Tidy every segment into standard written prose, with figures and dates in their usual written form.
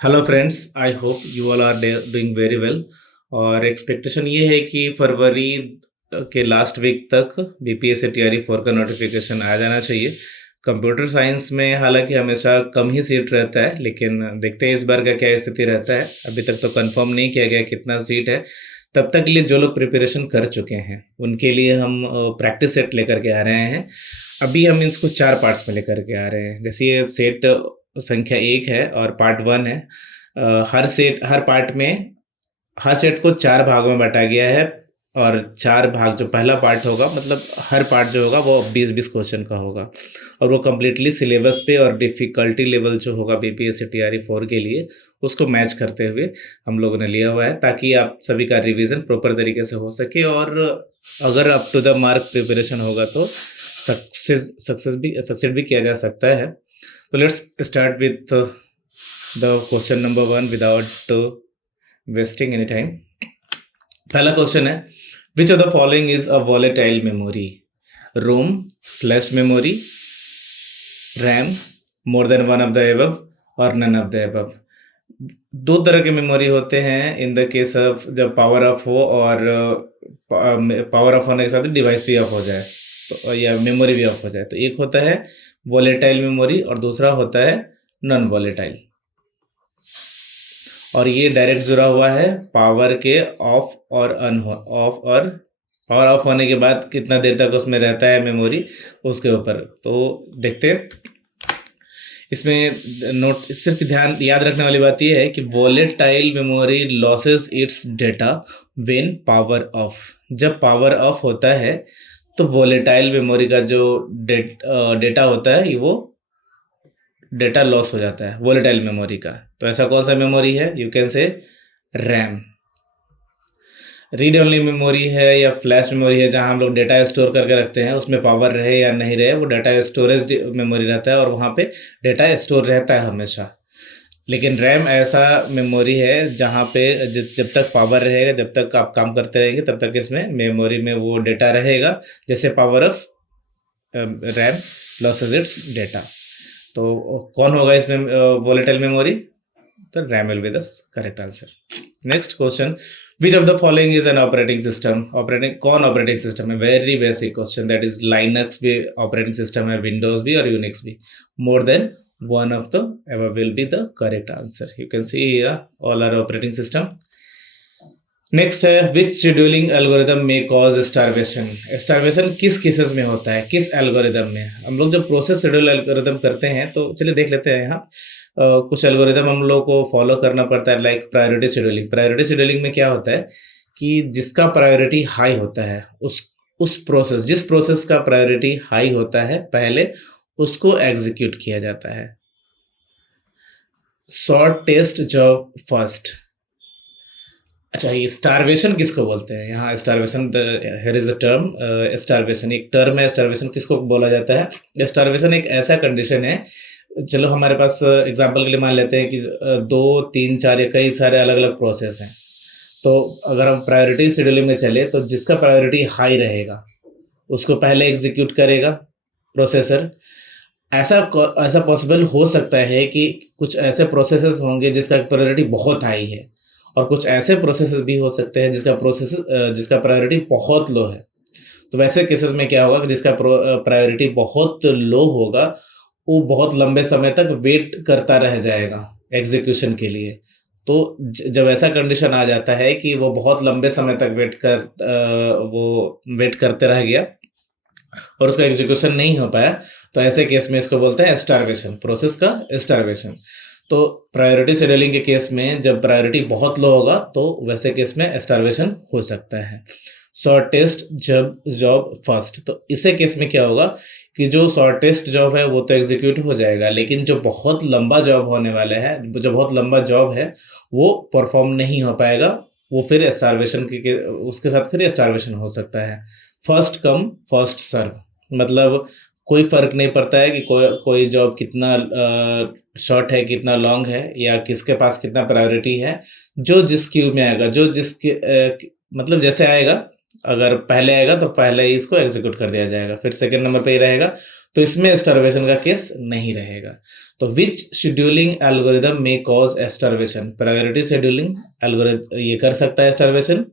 Hello friends, I hope you all are doing very well. और expectation ये है कि फरवरी के लास्ट वीक तक बीपीएससी टीआरई 4 का नोटिफिकेशन आ जाना चाहिए। कंप्यूटर साइंस में हालांकि हमेशा कम ही सीट रहता है, लेकिन देखते हैं इस बार का क्या स्थिति रहता है। अभी तक तो कंफर्म नहीं किया गया कितना सीट है। तब तक के लिए जो लोग प्रिपरेशन कर चुके हैं उनके लिए हम प्रैक्टिस सेट लेकर के आ रहे हैं। अभी हम इसको 4 पार्ट्स में लेकर के आ रहे हैं। जैसे ये सेट संख्या 1 है और पार्ट 1 है। हर पार्ट में हर सेट को 4 भागों में बाँटा गया है। और 4 भाग, जो पहला पार्ट होगा, मतलब हर पार्ट जो होगा वो 20-20 क्वेश्चन का होगा। और वो कंप्लीटली सिलेबस पे और डिफ़िकल्टी लेवल जो होगा बीपीएससी टीआरई 4 के लिए उसको मैच करते हुए हम लोगों ने लिया हुआ है, ताकि आप सभी का रिवीजन प्रॉपर तरीके से हो सके। और अगर up to the mark preparation होगा तो सक्सेस भी किया जा सकता है। तो let's start with the question number 1 without wasting any time. पहला क्वेश्चन है, which of the following is a volatile memory? ROM, flash memory, RAM, more than one of the above और नन ऑफ द एबव। दो तरह के memory होते हैं in the case of जब power off हो और पावर ऑफ होने के साथ डिवाइस भी ऑफ हो जाए, तो या मेमोरी भी ऑफ हो जाए। तो एक होता है वॉलेटाइल मेमोरी और दूसरा होता है नॉन वॉलेटाइल। और ये डायरेक्ट जुड़ा हुआ है पावर के ऑफ और पावर ऑफ होने के बाद कितना देर तक उसमें रहता है मेमोरी, उसके ऊपर। तो देखते हैं इसमें नोट। सिर्फ ध्यान याद रखने वाली बात यह है कि volatile memory losses its data when power of. जब पावर ऑफ होता है तो वॉलेटाइल मेमोरी का जो डेटा होता है वो डेटा लॉस हो जाता है वॉलेटाइल मेमोरी का। तो ऐसा कौन सा मेमोरी है? You can say RAM. Read only memory है या फ्लैश मेमोरी है, जहां हम लोग डेटा स्टोर करके रखते हैं, उसमें पावर रहे या नहीं रहे वो डाटा स्टोरेज मेमोरी रहता है और वहाँ पे डेटा स्टोर रहता है हमेशा। लेकिन रैम ऐसा मेमोरी है जहाँ पे जब तक पावर रहेगा, जब तक आप काम करते रहेंगे, तब तक इसमें मेमोरी में वो डेटा रहेगा। जैसे power off RAM loses its data. तो कौन होगा इसमें वॉलेटाइल मेमोरी? तो RAM will be the correct answer. Next question, which of the following is an operating system? कौन ऑपरेटिंग सिस्टम है? Very basic question, that is Linux भी operating system है, Windows भी और यूनिक्स भी। More than one of the above will be the correct answer. You can see here all are operating system. Next है, विच scheduling algorithm में cause starvation? Starvation किस cases में होता है, किस एल्गोरिदम में? हम लोग जब प्रोसेस शेड्यूल एल्गोरिदम करते हैं तो चलिए देख लेते हैं यहाँ। कुछ एल्गोरिदम हम लोग को फॉलो करना पड़ता है, like priority scheduling. Priority scheduling में क्या होता है कि जिसका प्रायोरिटी हाई होता है जिस प्रोसेस का प्रायोरिटी हाई होता है पहले उसको एग्जीक्यूट किया जाता है। Short test job first. अच्छा, ये स्टारवेशन किसको बोलते हैं? यहाँ starvation, here is the term starvation, एक टर्म है। स्टारवेशन किसको बोला जाता है? स्टारवेशन एक ऐसा कंडीशन है, चलो हमारे पास एग्जांपल के लिए मान लेते हैं कि 2, 3, 4 या कई सारे अलग अलग प्रोसेस हैं। तो अगर हम प्रायोरिटी शेड्यूलिंग में चले तो जिसका प्रायोरिटी हाई रहेगा उसको पहले एग्जीक्यूट करेगा प्रोसेसर। ऐसा पॉसिबल हो सकता है कि कुछ ऐसे प्रोसेसेस होंगे जिसका प्रायोरिटी बहुत हाई है, और कुछ ऐसे प्रोसेसेस भी हो सकते हैं जिसका प्रायोरिटी बहुत लो है। तो वैसे केसेस में क्या होगा कि जिसका प्रायोरिटी बहुत लो होगा वो बहुत लंबे समय तक वेट करता रह जाएगा एग्जीक्यूशन के लिए। तो जब ऐसा कंडीशन आ जाता है कि वो बहुत लंबे समय तक वेट करते रह गया और उसका एग्जीक्यूशन नहीं हो पाया, तो ऐसे केस में इसको बोलते हैं स्टारवेशन, प्रोसेस का स्टारवेशन। तो प्रायोरिटी शेड्यूलिंग के केस में जब प्रायोरिटी बहुत लो होगा तो वैसे केस में स्टारवेशन हो सकता है। शॉर्टेस्ट जॉब फर्स्ट, तो इसे केस में क्या होगा कि जो शॉर्टेस्ट जॉब है वो तो एग्जीक्यूट हो जाएगा, लेकिन जो बहुत लंबा जॉब होने वाला है, जो बहुत लंबा जॉब है वो परफॉर्म नहीं हो पाएगा। वो फिर स्टारवेशन उसके साथ फिर स्टारवेशन हो सकता है। फर्स्ट कम फर्स्ट सर्व, मतलब कोई फर्क नहीं पड़ता है कि कोई जॉब कितना शॉर्ट है, कितना लॉन्ग है, या किसके पास कितना प्रायोरिटी है। जो जिस क्यू में आएगा, जो जिसके मतलब जैसे आएगा अगर पहले आएगा तो पहले ही इसको एग्जीक्यूट कर दिया जाएगा, फिर सेकंड नंबर पे ही रहेगा, तो इसमें स्टार्वेशन का केस नहीं रहेगा। तो विच शेड्यूलिंग एल्गोरिदम में cause starvation? Priority scheduling algorithm ये कर सकता है, स्टार्वेशन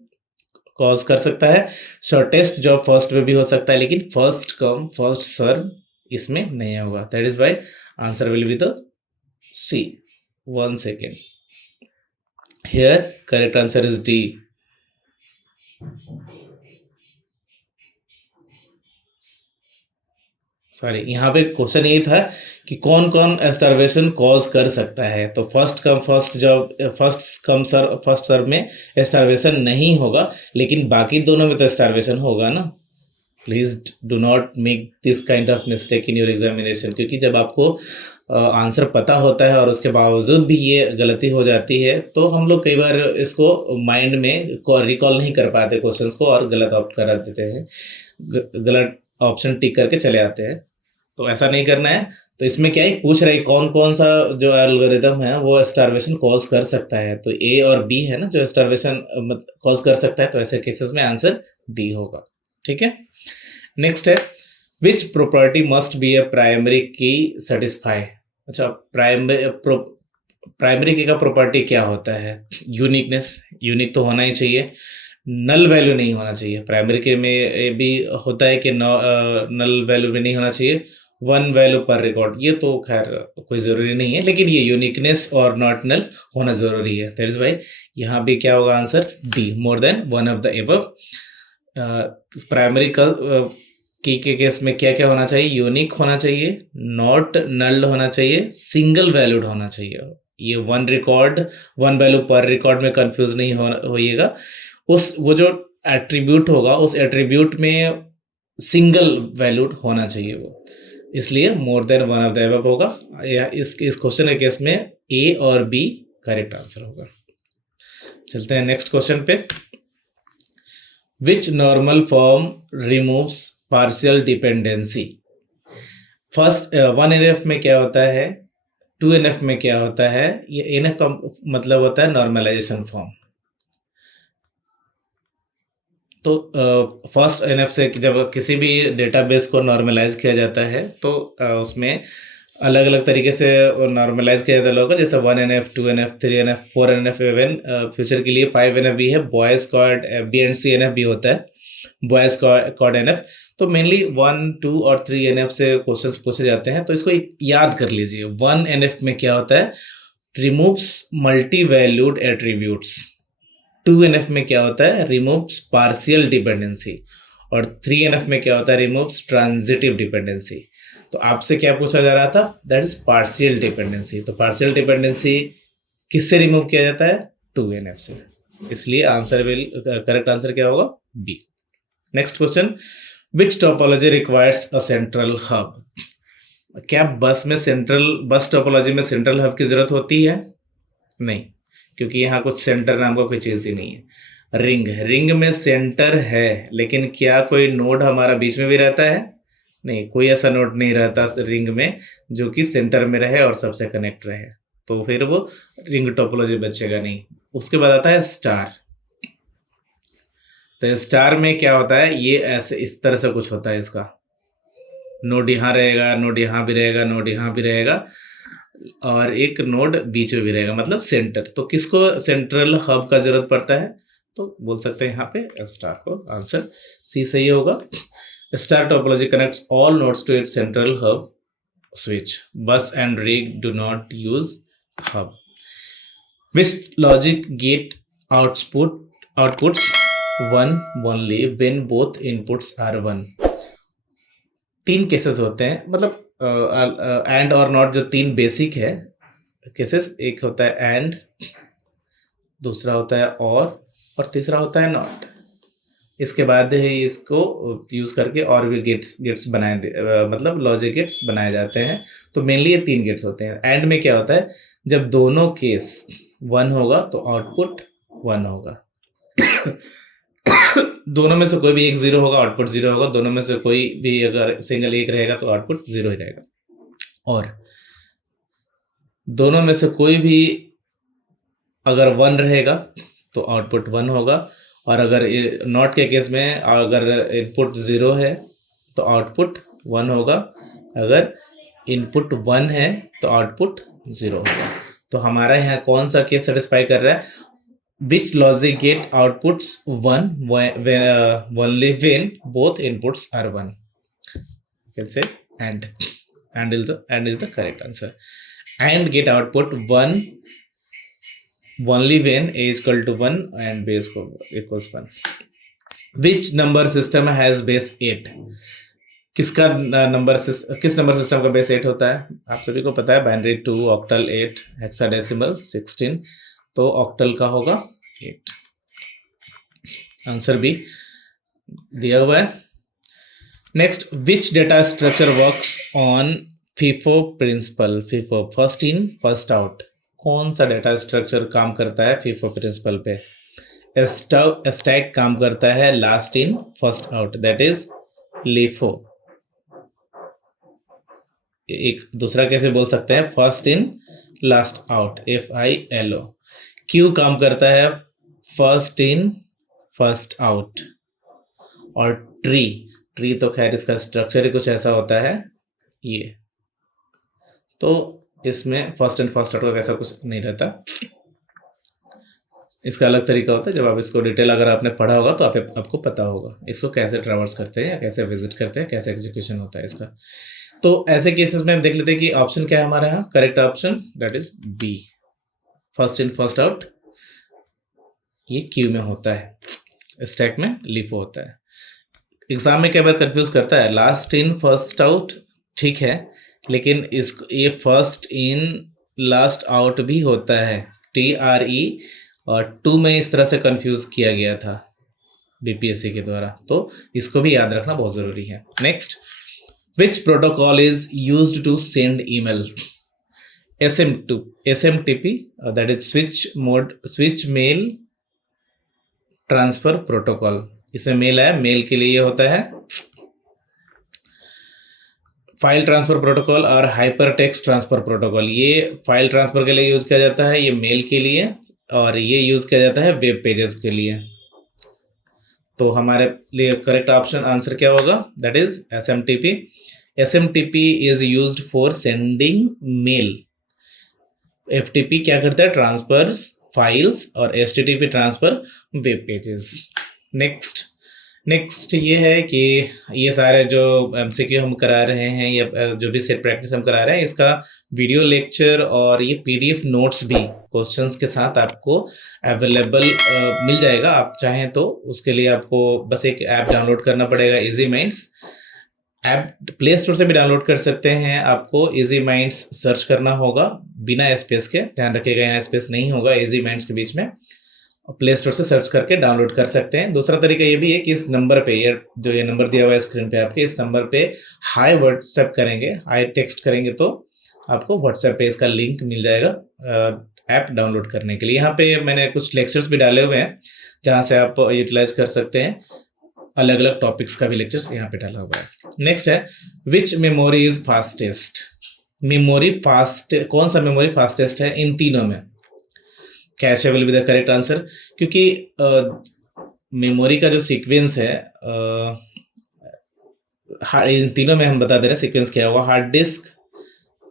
कॉज कर सकता है। शॉर्टेस्ट जॉब फर्स्ट में भी हो सकता है, लेकिन फर्स्ट कम फर्स्ट सर्व इसमें नहीं होगा। That is why answer will be the C. 1 second, here correct answer is D। Sorry, यहाँ पे क्वेश्चन ये था कि कौन कौन स्टार्वेशन कॉज कर सकता है, तो first come first job first serve में स्टार्वेशन नहीं होगा, लेकिन बाकी दोनों में तो स्टार्वेशन होगा ना। Please do not make this kind of mistake in your examination, क्योंकि जब आपको आंसर पता होता है और उसके बावजूद भी ये गलती हो जाती है, तो हम लोग कई बार इसको माइंड में रिकॉल नहीं कर पाते क्वेश्चंस को और गलत ऑप्ट करा देते हैं, गलत ऑप्शन टिक करके चले आते हैं। तो ऐसा नहीं करना है। तो इसमें क्या है, पूछ रही कौन कौन सा जो एल्गोरिदम है वो स्टार्वेशन कॉज कर सकता है, तो ए और बी है ना जो स्टार्वेशन कॉज कर सकता है, तो ऐसे केसेस में आंसर डी होगा। ठीक है, नेक्स्ट है which property must be A primary की सेटिस्फाई। अच्छा, प्राइमरी की का प्रॉपर्टी क्या होता है? यूनिकनेस, यूनिक तो होना ही चाहिए, नल वैल्यू नहीं होना चाहिए। प्राइमरी के में ये भी होता है कि नल वैल्यू भी नहीं होना चाहिए, 1 वैल्यू पर रिकॉर्ड, ये तो खैर कोई ज़रूरी नहीं है, लेकिन ये यूनिकनेस और नॉट नल होना ज़रूरी है। दैट इज वाई यहाँ भी क्या होगा answer D, more than one of the above. Primary की के केस में क्या क्या होना चाहिए? यूनिक होना चाहिए, नॉट नल होना चाहिए, सिंगल वैल्यूड होना चाहिए। ये 1 वैल्यू पर रिकॉर्ड में कंफ्यूज नहीं होइएगा। वो जो एट्रीब्यूट होगा उस एट्रीब्यूट में सिंगल वैल्यूड होना चाहिए वो, इसलिए मोर than one of the above होगा। या इस क्वेश्चन के केस में ए और बी करेक्ट आंसर होगा। चलते हैं नेक्स्ट क्वेश्चन पे। विच normal form removes partial dependency? First 1NF में क्या होता है, 2NF में क्या होता है? ये NF का मतलब होता है नॉर्मलाइजेशन फॉर्म। तो फर्स्ट NF से जब किसी भी डेटाबेस को नॉर्मलाइज किया जाता है तो उसमें अलग अलग तरीके से नॉर्मलाइज किया जाता होगा, जैसे 1NF, 2NF, 3NF, 4NF, even future के लिए 5NF भी है, बॉयज कॉर्ड BNC-NF भी होता है, बॉयज कॉर्ड NF। तो मेनली 1, 2 और 3NF से क्वेश्चंस पूछे जाते हैं, तो इसको याद कर लीजिए। 1NF में क्या होता है? Removes multi valued attributes. 2NF में क्या होता है? Removes partial dependency. और 3NF में क्या होता है? Removes transitive dependency. तो आपसे क्या पूछा जा रहा था? That is partial dependency. तो पार्शियल डिपेंडेंसी किससे रिमूव किया जाता है? 2NF से। इसलिए आंसर करेक्ट आंसर क्या होगा? B. Next question, which topology requires a central hub? क्या बस टोपोलॉजी में सेंट्रल हब की जरूरत होती है? नहीं, क्योंकि यहाँ कुछ सेंटर नाम का कोई चीज़ ही नहीं है। रिंग में सेंटर है, लेकिन क्या कोई नोड हमारा बीच में भी रहता है? नहीं, कोई ऐसा नोड नहीं रहता रिंग में जो कि सेंटर में रहे और सबसे कनेक्ट रहे, तो फिर वो रिंग टोपोलॉजी बचेगा नहीं। उसके बाद आता है स्टार। तो स्टार में क्या होता है? ये ऐसे इस तरह से कुछ होता है, इसका नोड यहाँ रहेगा, नोड यहाँ भी रहेगा, नोड यहाँ भी रहेगा, और एक नोड बीच में भी रहेगा, मतलब सेंटर। तो किसको सेंट्रल हब का जरूरत पड़ता है? तो बोल सकते हैं यहाँ पे स्टार को। आंसर सी सही होगा। Star topology connects all nodes to its central hub switch. Bus and rig do not use hub. Which logic gate outputs 1 only when both inputs are 1? 3 cases होते हैं, मतलब एंड और not जो 3 basic है cases, एक होता है and, दूसरा होता है और तीसरा होता है नॉट। इसके बाद ही इसको यूज़ करके और भी गेट्स बनाए मतलब लॉजिक गेट्स बनाए जाते हैं। तो मेनली ये 3 गेट्स होते हैं। एंड में क्या होता है? जब दोनों केस 1 होगा तो आउटपुट 1 होगा। दोनों में से कोई भी एक 0 होगा, आउटपुट 0 होगा। दोनों में से कोई भी अगर सिंगल एक रहेगा तो आउटपुट 0 ही रहेगा। और दोनों में से कोई भी अगर 1 रहेगा तो आउटपुट 1 होगा, और अगर नॉट के केस में अगर इनपुट 0 है तो आउटपुट 1 होगा, अगर इनपुट 1 है तो आउटपुट 0 होगा। तो हमारा यहाँ कौन सा केस सेटिस्फाई कर रहा है? Which logic gate outputs 1 only when both inputs are 1? You can say and. And is the correct answer. And get output 1 only when a is equal to 1 and b is equals 1. Which number system has base 8? किस number system का base 8 होता है? आप सभी को पता है, binary 2, octal 8, hexadecimal 16। तो ऑक्टल का होगा 8। आंसर बी दिया हुआ है। Next, which data structure works on FIFO principle? FIFO, first in first out. कौन सा डेटा स्ट्रक्चर काम करता है फीफो प्रिंसिपल पे? स्टैक काम करता है last in first out, that is LIFO. एक दूसरा कैसे बोल सकते हैं? First in last out, FILO। Q काम करता है फर्स्ट इन फर्स्ट आउट। और ट्री तो खैर इसका स्ट्रक्चर ही कुछ ऐसा होता है ये, तो इसमें फर्स्ट इन फर्स्ट आउट का ऐसा कुछ नहीं रहता, इसका अलग तरीका होता है। जब आप इसको डिटेल अगर आपने पढ़ा होगा तो आपको पता होगा इसको कैसे ट्रैवर्स करते हैं या कैसे विजिट करते हैं, कैसे एग्जीक्यूशन होता है इसका। तो ऐसे केसेस में हम देख लेते हैं कि ऑप्शन क्या है हमारा यहाँ, correct option that is B, first in first out. ये क्यू में होता है, स्टैक में लीफो होता है। एग्जाम में कई बार कंफ्यूज करता है, लास्ट इन फर्स्ट आउट ठीक है, लेकिन ये फर्स्ट इन लास्ट आउट भी होता है, TRE, और 2 में इस तरह से कंफ्यूज किया गया था BPSC के द्वारा, तो इसको भी याद रखना बहुत ज़रूरी है। Next, which protocol is used to send email? SMTP, that is switch mail transfer protocol. इसमें मेल है, मेल के लिए ये होता है फाइल ट्रांसफर प्रोटोकॉल और हाइपर टेक्स्ट ट्रांसफर प्रोटोकॉल। ये फाइल ट्रांसफर के लिए यूज किया जाता है, ये मेल के लिए, और ये यूज किया जाता है वेब पेजेस के लिए। तो हमारे लिए करेक्ट ऑप्शन आंसर क्या होगा? That is SMTP। SMTP is used for sending mail. FTP क्या करता है? ट्रांसफर्स फाइल्स, और HTTP transfer web pages. Next ये है कि ये सारे जो MCQ हम करा रहे हैं या जो भी सेट प्रैक्टिस हम करा रहे हैं, इसका वीडियो लेक्चर और ये PDF नोट्स भी क्वेश्चंस के साथ आपको अवेलेबल मिल जाएगा। आप चाहें तो उसके लिए आपको बस एक ऐप डाउनलोड करना पड़ेगा, easy minds app. Play store से भी डाउनलोड कर सकते हैं, आपको इजी माइंड्स सर्च करना होगा बिना स्पेस के, ध्यान रखिएगा यहाँ स्पेस नहीं होगा इजी माइंड्स के बीच में। प्ले स्टोर से सर्च करके डाउनलोड कर सकते हैं। दूसरा तरीका ये भी है कि इस नंबर पे, ये नंबर दिया हुआ है स्क्रीन पे आपके, इस नंबर पे हाई व्हाट्सएप करेंगे, हाई टेक्स्ट करेंगे तो आपको व्हाट्सएप पे इसका लिंक मिल जाएगा ऐप डाउनलोड करने के लिए। यहाँ पे मैंने कुछ लेक्चर्स भी डाले हुए हैं जहाँ से आप यूटिलाइज कर सकते हैं, अलग अलग टॉपिक्स का भी लेक्चर्स यहाँ पे डाला हुआ है। नेक्स्ट है, विच मेमोरी इज फास्टेस्ट? कौन सा मेमोरी फास्टेस्ट है इन तीनों में? Cache will be the correct answer, क्योंकि मेमोरी का जो सीक्वेंस है इन तीनों में हम बता दे रहे हैं सीक्वेंस क्या होगा। हार्ड डिस्क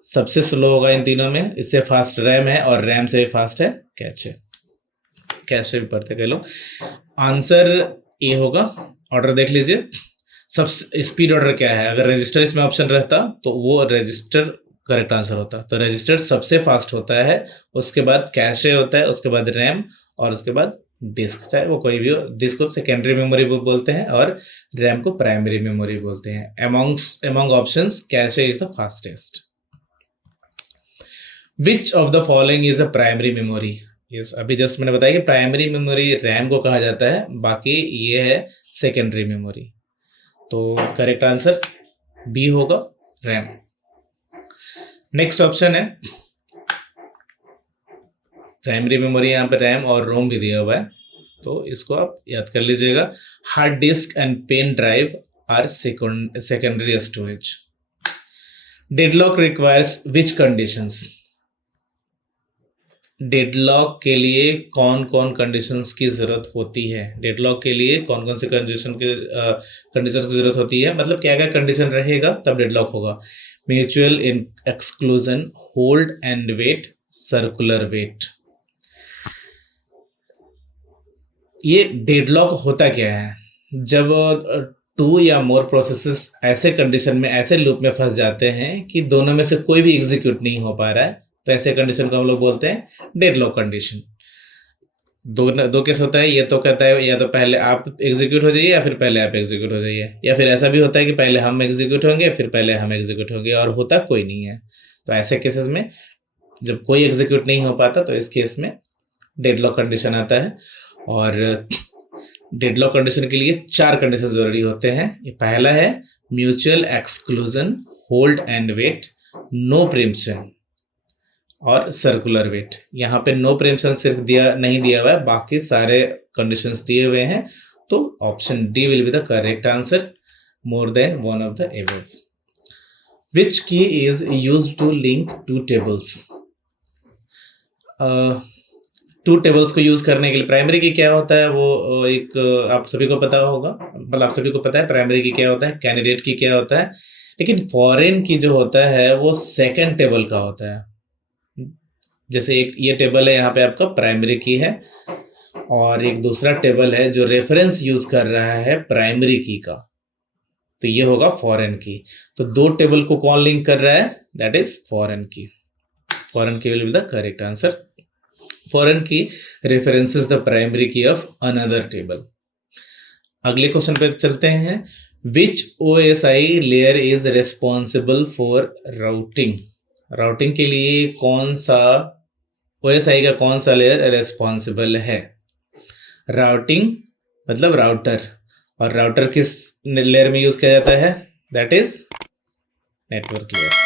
सबसे स्लो होगा इन तीनों में, इससे फास्ट रैम है, और रैम से भी फास्ट है कैशे भी पढ़ते कई लोग। आंसर ए होगा। ऑर्डर देख लीजिए, सब स्पीड ऑर्डर क्या है? अगर रजिस्टर इसमें ऑप्शन रहता तो वो रजिस्टर करेक्ट आंसर होता। तो रजिस्टर सबसे फास्ट होता है, उसके बाद कैशे होता है, उसके बाद रैम, और उसके बाद डिस्क, चाहे वो कोई भी हो। डिस्क को सेकेंडरी मेमोरी बोलते हैं और रैम को प्राइमरी मेमोरी बोलते हैं। Among options cache is the fastest. Which of the following is a primary memory? Yes, अभी जस्ट मैंने बताया कि प्राइमरी मेमोरी रैम को कहा जाता है, बाकी ये है सेकेंडरी मेमोरी। तो करेक्ट आंसर बी होगा, रैम। नेक्स्ट ऑप्शन है, प्राइमरी मेमोरी, यहाँ पे रैम और रोम भी दिया हुआ है, तो इसको आप याद कर लीजिएगा। Hard disk and pen drive are secondary storage. Deadlock requires which conditions? Deadlock के लिए कौन कौन कंडीशंस की ज़रूरत होती है, डेडलॉक के लिए कौन कौन से कंडीशंस की ज़रूरत होती है, मतलब क्या क्या कंडीशन रहेगा तब डेडलॉक होगा। Mutual exclusion, hold and wait, circular wait. ये डेडलॉक होता क्या है? जब टू या मोर प्रोसेसेस ऐसे कंडीशन में, ऐसे लूप में फंस जाते हैं कि दोनों में से कोई भी एग्जीक्यूट नहीं हो पा रहा है, तो ऐसे कंडीशन को हम लोग बोलते हैं डेडलॉक कंडीशन। दो केस होता है, ये तो कहता है या तो पहले आप एग्जीक्यूट हो जाइए या फिर पहले आप एग्जीक्यूट हो जाइए, या फिर ऐसा भी होता है कि पहले हम एग्जीक्यूट होंगे फिर पहले हम एग्जीक्यूट होंगे, और होता कोई नहीं है। तो ऐसे केसेस में जब कोई एग्जीक्यूट नहीं हो पाता तो इस केस में डेडलॉक कंडीशन आता है। और डेडलॉक कंडीशन के लिए 4 कंडीशन जरूरी होते हैं। ये पहला है mutual exclusion, hold and wait, no preemption और सर्कुलर वेट। यहाँ पे नो प्रीम्पशन सिर्फ नहीं दिया हुआ है, बाकी सारे कंडीशंस दिए हुए हैं। तो option D will be the correct answer, more than one of the above. Which key is used to link two tables? Two tables को यूज करने के लिए प्राइमरी की क्या होता है, वो एक आप सभी को पता होगा, मतलब आप सभी को पता है प्राइमरी की क्या होता है, कैंडिडेट की क्या होता है। लेकिन फॉरेन की जो होता है वो सेकंड टेबल का होता है। जैसे एक ये टेबल है, यहाँ पे आपका प्राइमरी की है, और एक दूसरा टेबल है जो रेफरेंस यूज कर रहा है प्राइमरी की का, तो ये होगा फॉरेन की। तो 2 टेबल को कौन लिंक कर रहा है? दैट इज फॉरेन की। फॉरेन की will be the correct answer. Foreign की रेफरेंसेस द प्राइमरी की ऑफ अनदर टेबल। अगले क्वेश्चन पे चलते हैं। विच OSI layer is responsible for routing? Routing के लिए कौन सा OSI का कौन सा लेयर रेस्पॉन्सिबल है? राउटिंग मतलब राउटर, और राउटर किस लेयर में यूज किया जाता है? That is network layer.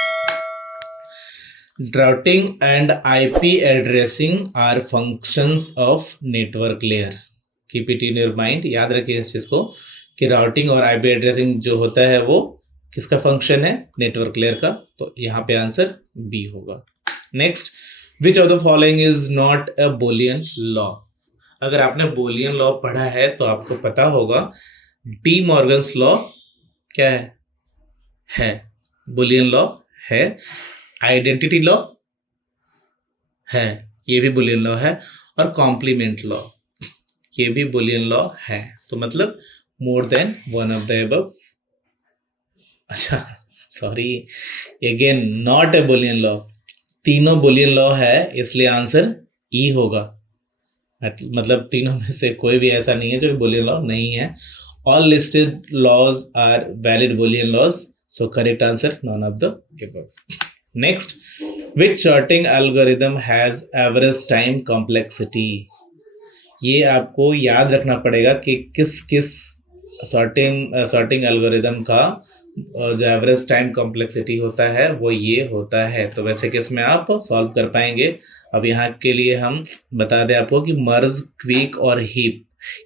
Routing and IP addressing are functions of network layer. Keep it in your mind, याद रखिए इस चीज को कि राउटिंग और IP एड्रेसिंग जो होता है वो किसका फंक्शन है? नेटवर्क लेयर का। तो यहाँ पे आंसर बी होगा। Next, which of the following is not a Boolean law? अगर आपने बुलियन लॉ पढ़ा है तो आपको पता होगा डी मॉर्गन्स लॉ क्या है बुलियन लॉ है। आइडेंटिटी लॉ है, ये भी बुलियन लॉ है। और कॉम्प्लीमेंट लॉ, ये भी बुलियन लॉ है। तो मतलब more than one of the above. अच्छा sorry, again not a Boolean law. तीनों बुलियन लॉ है, इसलिए आंसर ई होगा। मतलब तीनों में से कोई भी ऐसा नहीं है जो बुलियन लॉ नहीं है। All listed laws are valid boolean laws, so correct answer none of the above. Next, which sorting algorithm has average time complexity? ये आपको याद रखना पड़ेगा कि किस किस सॉर्टिंग एल्गोरिदम का जो एवरेज टाइम कॉम्प्लेक्सिटी होता है वो ये होता है। तो वैसे केस में आप सॉल्व कर पाएंगे। अब यहाँ के लिए हम बता दें आपको कि मर्ज, क्विक और हीप,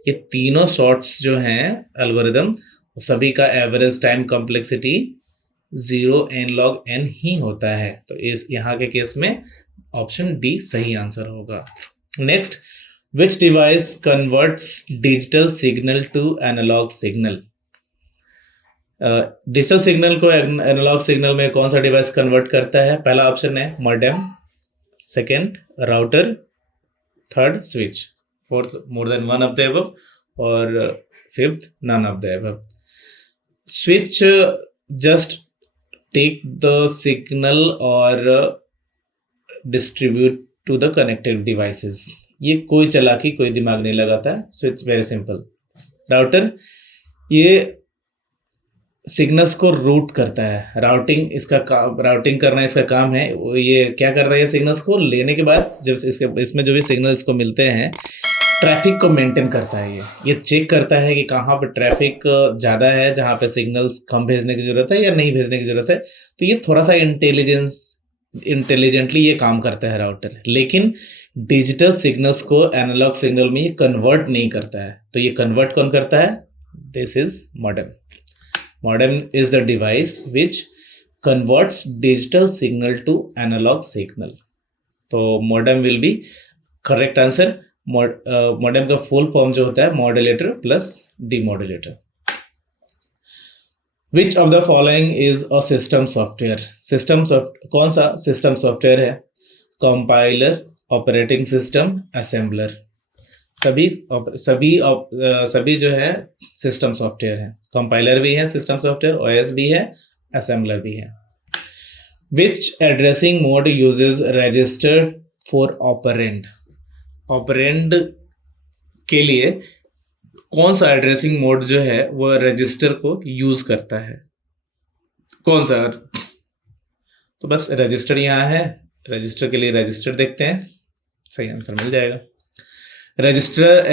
ये तीनों सॉर्ट्स जो हैं एल्गोरिदम, सभी का average time complexity 0 n log n ही होता है। तो इस यहाँ के केस में ऑप्शन डी सही आंसर होगा। Next, which device converts digital signal to analog signal? Digital signal को एनालॉग सिग्नल में कौन सा डिवाइस कन्वर्ट करता है? पहला ऑप्शन है modem, second router, third switch, fourth more than one of the above, और fifth none of the above. Switch just take the signal और distribute to the connected devices. ये कोई चालाकी, कोई दिमाग नहीं लगाता है। So it's very simple. Router ये सिग्नल्स को रूट करता है, राउटिंग करना इसका काम है। ये क्या कर रहा है? सिग्नल्स को लेने के बाद जब इसमें जो भी सिग्नल्स को मिलते हैं, ट्रैफिक को मेंटेन करता है। ये चेक करता है कि कहाँ पर ट्रैफिक ज़्यादा है, जहाँ पे सिग्नल्स कम भेजने की ज़रूरत है या नहीं भेजने की ज़रूरत है। तो ये थोड़ा सा इंटेलिजेंटली ये काम करता है राउटर। लेकिन डिजिटल सिग्नल्स को एनालॉग सिग्नल में ये कन्वर्ट नहीं करता है। तो ये कन्वर्ट कौन करता है? This is modem. Modem is the device which converts digital signal to analog signal. तो modem will be correct answer. Modem का फुल फॉर्म जो होता है modulator plus demodulator. Which of the following is a system software? कौन सा system software है? Compiler, operating system, assembler. सभी जो है सिस्टम सॉफ्टवेयर है। कंपाइलर भी है सिस्टम सॉफ्टवेयर, ओएस भी है, असेंबलर भी है। Which addressing mode uses register for operand? Operand के लिए कौन सा एड्रेसिंग मोड जो है वो रजिस्टर को यूज करता है? कौन सा? तो बस रजिस्टर यहाँ है, रजिस्टर के लिए रजिस्टर देखते हैं, सही आंसर मिल जाएगा। Registered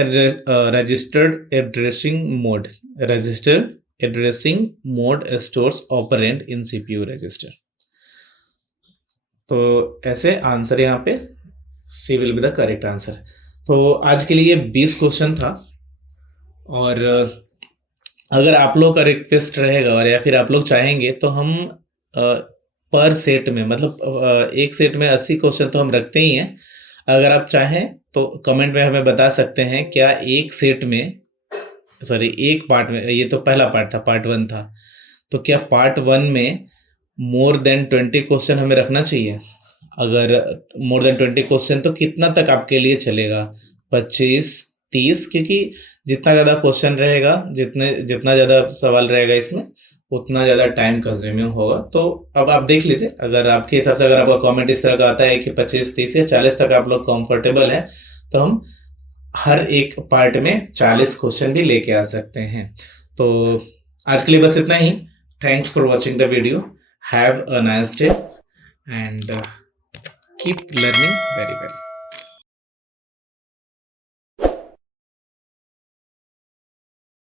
addressing mode stores operand in CPU register. तो ऐसे आंसर यहाँ पे C will be the correct answer. तो आज के लिए 20 क्वेश्चन था, और अगर आप लोग का रिक्वेस्ट रहेगा और या फिर आप लोग चाहेंगे तो हम पर सेट में, मतलब एक सेट में 80 क्वेश्चन तो हम रखते ही हैं। अगर आप चाहें तो कमेंट में हमें बता सकते हैं, क्या एक सेट में, सॉरी एक पार्ट में, ये तो पहला पार्ट था, पार्ट 1 था, तो क्या पार्ट 1 में मोर देन 20 क्वेश्चन हमें रखना चाहिए? अगर मोर देन 20 क्वेश्चन तो कितना तक आपके लिए चलेगा? 25, 30? क्योंकि जितना ज़्यादा क्वेश्चन रहेगा, जितना ज़्यादा सवाल रहेगा इसमें, उतना ज़्यादा टाइम कंज्यूमिंग होगा। तो अब आप देख लीजिए, अगर आपके हिसाब से, अगर आपका कमेंट इस तरह का आता है कि 25, 30 या 40 तक आप लोग कंफर्टेबल हैं, तो हम हर एक पार्ट में 40 क्वेश्चन भी लेके आ सकते हैं। तो आज के लिए बस इतना ही। Thanks for watching the video. Have a nice day and keep learning very well.